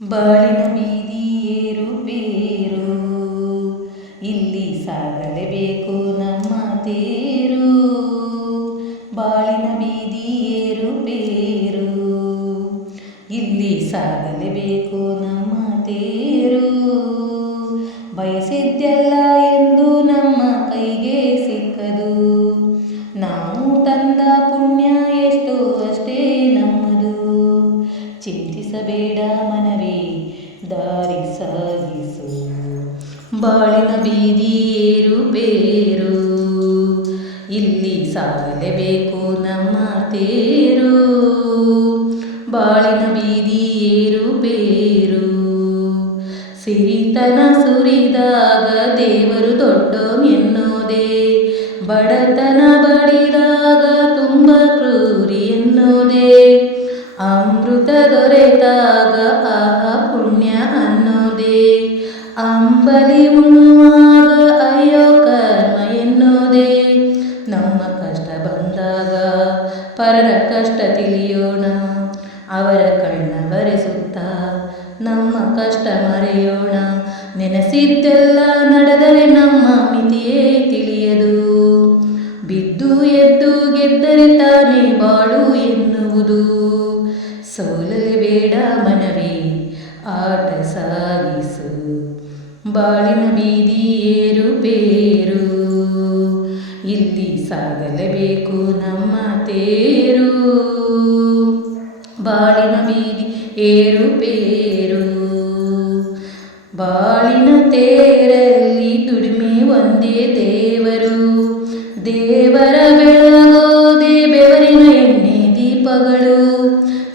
ಬಾಳಿನ ಬೀದಿ ಏರುಪೇರು, ಇಲ್ಲಿ ಸಾಗಲೇಬೇಕು ನಮ್ಮ ತೇರು. ಬಾಳಿನ ಬೀದಿ ಏರುಪೇರು, ಇಲ್ಲಿ ಸಾಗಲೇಬೇಕು ನಮ್ಮ ತೇರು. ಬಯಸಿದ್ದೆಲ್ಲ ಎಂದು ನಮ್ಮ ಕೈಗೆ ಸಿಕ್ಕದು, ನಾವು ತಂದ ಪುಣ್ಯ ಎಷ್ಟು ಅಷ್ಟೇ ನಮ್ಮದು. ಚಿಂತಿಸಬೇಡ ಮನವೇ, ದಾರಿ ಸಾಗಿಸು. ಬಾಳಿನ ಬೀದಿ ಏರುಪೇರು, ಇಲ್ಲಿ ಸಾಗಲೇಬೇಕು ನಮ್ಮ ತೇರು. ಬಾಳಿನ ಬೀದಿ ಏರುಪೇರು, ಸಿರಿತನ ಸುರಿದಾಗ ದೇವರು ದೊಡ್ಡೋನ್ ಎನ್ನೋದೇ, ಬಡತನ ಬಡಿದಾಗ ತುಂಬ ಕ್ರೂರಿ ಎನ್ನೋದೇ. ಅಮೃತ ದೊರೆತಾಗ ಆಹ ಪುಣ್ಯ ಅನ್ನೋದೇ, ಅಂಬಲಿ ಉಣ್ಣುವಾಗ ಅಯ್ಯೋ ಕರ್ಮ ಎನ್ನೋದೇ. ನಮ್ಮ ಕಷ್ಟ ಬಂದಾಗ ಪರರ ಕಷ್ಟ ತಿಳಿಯೋಣ, ಅವರ ಕಣ್ಣ ಬರೆಸುತ್ತಾ ನಮ್ಮ ಕಷ್ಟ ಮರೆಯೋಣ. ನೆನೆಸಿದ್ದೆಲ್ಲ ನಡೆದರೆ ನಮ್ಮ ಮಿತಿಯೇ ತಿಳಿಯದು, ಬಿದ್ದು ಎದ್ದು ಗೆದ್ದರೆ ತಾನೇ ಬಾಳು ಎನ್ನುವುದು. ಸೋಲಲೇಬೇಡ ಮನವೇ, ಆಟ ಸಾಗಿಸು. ಬಾಳಿನ ಬೀದಿ ಏರುಪೇರು, ಇಲ್ಲಿ ಸಾಗಲೇಬೇಕು ನಮ್ಮ ತೇರು. ಬಾಳಿನ ಬೀದಿ ಏರುಪೇರು, ಬಾಳಿನ ತೇರಲ್ಲಿ ದುಡಿಮೆ ಒಂದೇ ದೇವರು. ದೇವರ ಬೆಳಗೋದೆ ಬೆವರಿನ ಎಣ್ಣೆ ದೀಪಗಳು,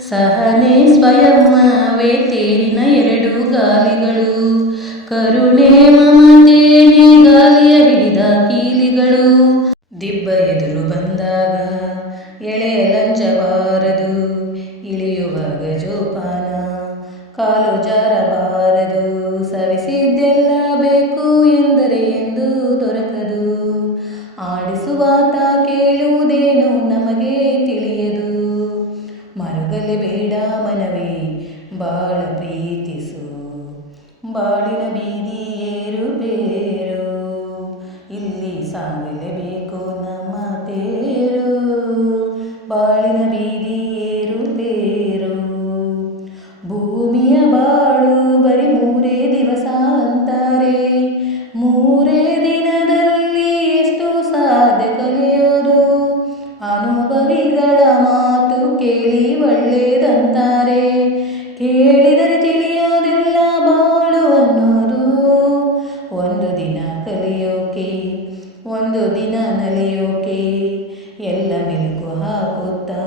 ಸಹನೆ ಸ್ವಯಂವೇ ತೇರಿನ ಎರಡು ಗಾಲಿಗಳು. ಕರುಣೆ ಮಮತೇನೆ ಗಾಲಿಯ ಹಿಡಿದ ಕೀಲಿಗಳು. ದಿಬ್ಬ ಎದುರು ಬಂದಾಗ ಎಳೆಯ ಲಂಚಬಾರದು, ಇಳಿಯುವಾಗ ಜೋಪಾನ ಕಾಲು ಜಾರಬಾರದು. ಸವಿಸಿದ್ದೆಲ್ಲ ಬೇಕು ಎಂದರೆ ಎಂದು ದೊರಕದು, ಆಡಿಸುವಾತ ಕೇಳುವುದೇನು ನಮಗೆ ತಿಳಿಯದು. ಮರುಗಲೇಬೇಡ ಮನವೇ, ಬಾಳ ಪ್ರೀತಿಸು. ಬಾಳಿನ ಬೀದಿ ಏರುಪೇರು, ಇಲ್ಲಿ ಸಾಗಲೇಬೇಕು ನಮ್ಮ ತೇರು. ಬಾಳಿನ ಬೀದಿ ಏರುಪೇರು, ಭೂಮಿಯ ಬಾಳು ಬರೀ 3 ದಿವಸ ಅಂತಾರೆ. 3 ದಿನದಲ್ಲಿ ಎಷ್ಟು ಸಾಧ್ಯ ಕಲಿಯೋದು. ಅನುಭವಿಗಳ ಮಾತು ಕೇಳಿ ಒಳ್ಳೆಯದಂತಾರೆ, ಕೇಳಿದರೆ ತಿಳಿಯೋದಿಲ್ಲ ಬಾಳು ಅನ್ನೋದು. ಒಂದು ದಿನ ಕಲಿಯೋಕೆ, ಒಂದು ದಿನ ನಲಿಯೋಕೆ, ಎಲ್ಲ ಮೆಲುಕು ಹಾಕುತ್ತಾ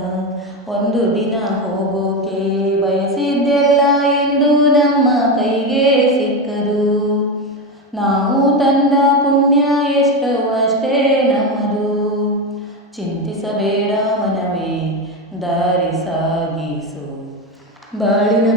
ಒಂದು ದಿನ ಹೋಗೋಕೆ. ಬಯಸಿದ್ದೆಲ್ಲ ಎಂದು ನಮ್ಮ ಕೈಗೆ ಸಿಕ್ಕದು, ನಾವು ತಂದ ಪುಣ್ಯ ಎಷ್ಟು ಅಷ್ಟೇ ನಮ್ಮದು. ಚಿಂತಿಸಬೇಡ ಮನವೇ, ದಾರಿ ಸಾಗಿಸು. ಬಾಳಿನ